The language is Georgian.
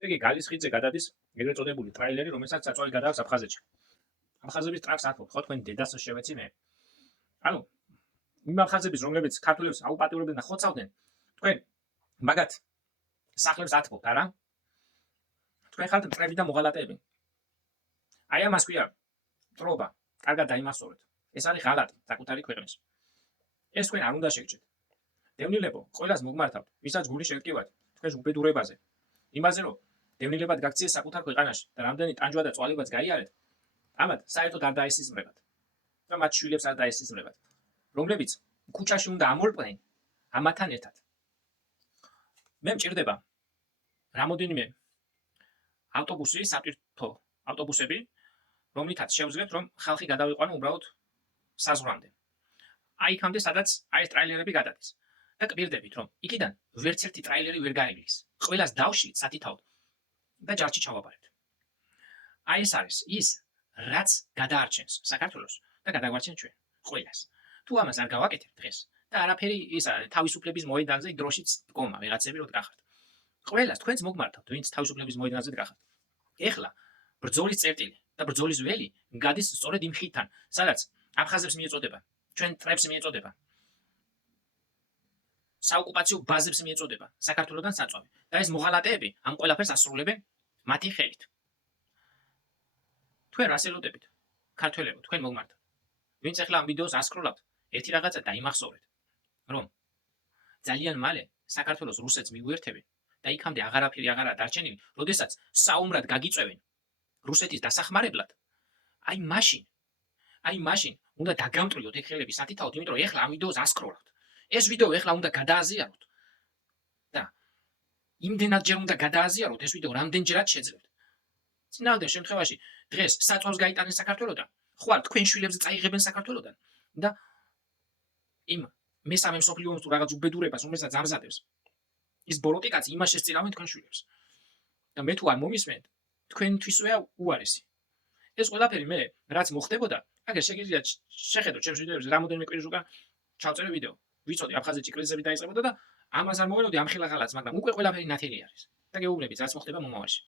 იგი გალის ხიდზე გადადის ეგრეთ წოდებული ტრაილერი, რომელსაც საწვავი გადააქვს აფხაზეთში. აფხაზების ტრაქს ათქო, ხო თქვენ დედას შევეცი მე. ანუ იმ აფხაზების, რომლებიც ქართველებს აუპატიურებდნენ და ხოცავდნენ, თქვენ მაგათ სახლებს ათქოთ, არა? თქვენ ხართ მტრები და მოღალატეები. აი ამას ქვია მტრობა, კარგად დაიმახსოვრეთ. ეს არის ღალატი საკუთარი ქვეყნის. ეს თქვენ არ უნდა შეგჭირთ. დევნილებო, ყველას მოგმართავთ, ვისაც გული შეგტკივათ, თქვენს უბედურებაზე. იმაზე, რომ დევნილებად გაქციეს საკუთარ ქვეყანაში და რამდენი ტანჯვა და წვალებაც გაიარეთ, ამათ საერთოდ არ დაესიზმრებათ. და მათ შვილებს არ დაესიზმრებათ, რომლებიც ქუჩაში უნდა ამოლყვნენ ამათთან ერთად. მე მჭირდება რამოდენიმე ავტობუსი, სატვირთო ავტობუსები, რომლითაც შევძლებთ, რომ ხალხი გადავიყვანო უბრალოდ საზღვრამდე. აი იქამდე, სადაც აი ეს ტრაილერები გადადის. და კბირდებით, რომ იქიდან ვერც ერთი ტრაილერი ვერ გაიგლის. ყველას დავშლით სათითაოდ და ჯარში ჩავაბარეთ. აი ეს არის ის, რაც გადაარჩენს საქართველოს და გადაგვარჩენს ჩვენ ყველას. თუ ამას არ გავაკეთებთ დღეს და არაფერი ისა თავისუფლების მოედანზე დროშიც დგომა ვიღაცები რომ დგახართ. ყველას თქვენც მოგმართავთ, ვინც თავისუფლების მოედანზე დგახართ. ეხლა ბრძოლის წერტილი და ბრძოლის ველი გადის სწორედ იმ ხიდთან, სადაც აფხაზებს მიეწოდება, ჩვენ ტრებს მიეწოდება. საოკუპაციო ბაზებს მიეწოდება საქართველოსთან საწვავი და ეს მოღალატეები ამ ყველაფერს ასრულებენ მათი ხელით. თქვენ რას ელოდებით? ქართველებო, თქვენ მოგმართავთ. ვინც ახლა ამ ვიდეოს ასკროლავთ, ერთი რაღაცა დაიმახსოვრეთ, რომ ძალიან მალე საქართველოს რუსეთს მიუერთებენ და იქამდე აღარაფერი აღარა დარჩენილი, როდესაც საომრად გაგიწევენ რუსეთის დასახმარებლად, აი მაშინ უნდა დაგამტრიოთ ეგ ხელები სათითაოდ, იმიტომ რომ ახლა ამ ვიდეოს ასკროლავთ. ეს ვიდეო ახლა უნდა გადააზიაროთ და იმდენადჯერ უნდა გადააზიაროთ ეს ვიდეო, რამდენჯერაც შეძლებთ. წინააღმდეგ შემთხვევაში დღეს საწვავს გაიტანენ საქართველოდან, ხوار თქვენ შვილებს წაიღებენ საქართველოდან და იმ მესამე მსოფლიო ომს თუ რაღაც უბედურებას, რომელსაც ამზადებს ის ბოროტი კაცი, იმას შესწირავენ თქვენ შვილებს. და მე თუ არ მომისმენთ, თქვენთვისვეა უარესი. ეს ყველაფერი მე რაც მოხდებოდა, აგერ შეგიძლიათ შეხედოთ ჩემს ვიდეოებზე რამოდენიმე კვირის უკან ჩავწერე ვიდეო. ვიცოდი აფხაზეთში კრიზისები დაიწყებოდა და ამას არ მოველოდი ამ ხელაღალატს, მაგრამ უკვე ყველაფერი ნათელი არის. და გეუბნებით, რაც მოხდება მომავალში.